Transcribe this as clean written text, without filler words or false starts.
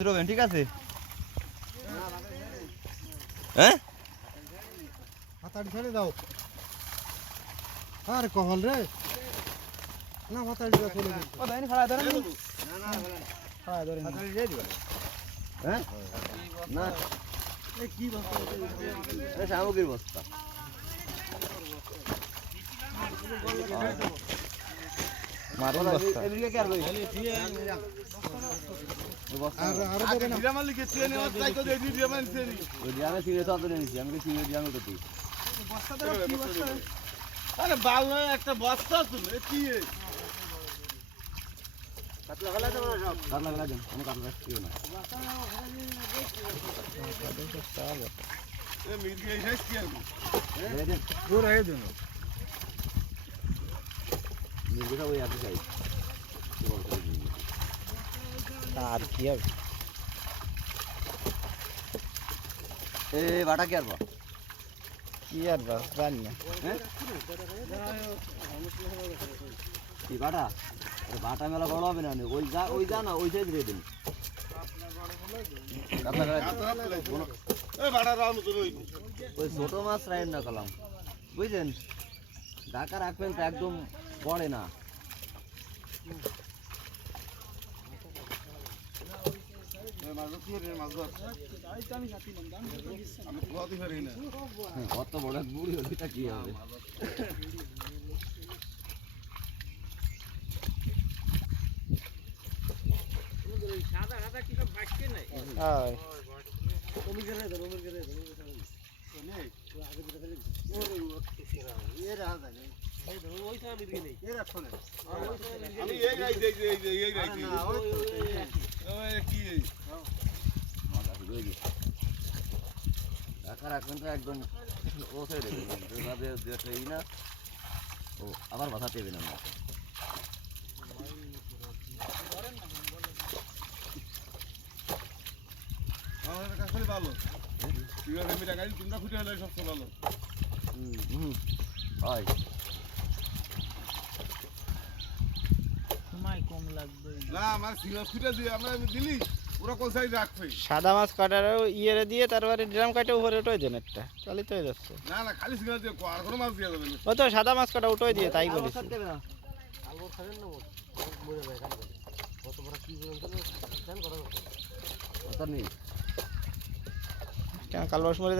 ঠিক আছে হ্যাঁ হাতাড়ি ছেড়ে দাও আরে কহল রে না হাতাড়ি দাও চলে যাবে ও দাইনি খাড়া ধরেন না না খাড়া ধরেন হাতাড়ি দিয়ে দিবা হ্যাঁ না এই কি বস্তা এটা সামগ্রীর বস্তা মারুন বস্তা এদিকে কি আর কই আর ধরে না ডিরামাল লিখে ট্রেনে অবস্থায় তো এই ডিরামাল ট্রেনে ওই ডিরামে সিরে তো আপনি নিছি আমি কি ডিরামে তো তুই বস্তাটা কি বস্তা আরে বাল নয় একটা বস্তা তুমি কি কাটলা গলা দেব সব কাটলা গলা দেন আমি কাটলা রাখছি না এ মির্গি এসে কি আর দে দেন পুরো হয়ে দেন নির্গটা ওই আপনি চাই আর কি হবে এ বাটা কি আর বা কি আর বাস জানি না হ্যাঁ কি বাটা বাটা মেলা বড় হবে না ওই যা না ওই সাইড দিয়ে দিন এ বাড়া রাউন্ড তো ওই ওই ছোট মাছ রাইন না কলাম বুঝছেন ঢাকা রাখবেন তো একদম পড়ে না মাছ কি রে মাছ আমি কোয়াদি পারি না কত বড় এক বুড়ি হলে এটা কি হবে হ্যাঁ আমি এই গাই এই গাই ওই কি ঢাকা রাখবেন তো একদম ও সাইডে দেবেন না ও আবার বাধা দেবেন আমরা আমার কাছে ভালো তুই আর আমি টাকা তোমরা খুঁজে হলে সবচেয়ে ভালো হয় সময় কম লাগবে না আমার সিঙ্গার খুঁজে দিয়ে আমরা দিলি ওরা কোন সাইড রাখবে সাদা মাছ কাটারে ইয়েরে দিয়ে তারপরে ড্রাম কাটে উপরে উঠে দেন একটা তাহলে তো হয়ে যাচ্ছে না না খালি সিঙ্গার দিয়ে আর কোনো মাছ দিয়ে যাবে না ও তো সাদা মাছ কাটা উঠে দিয়ে তাই বলিস দেবে না কথা নেই কেন কাল বাস মরে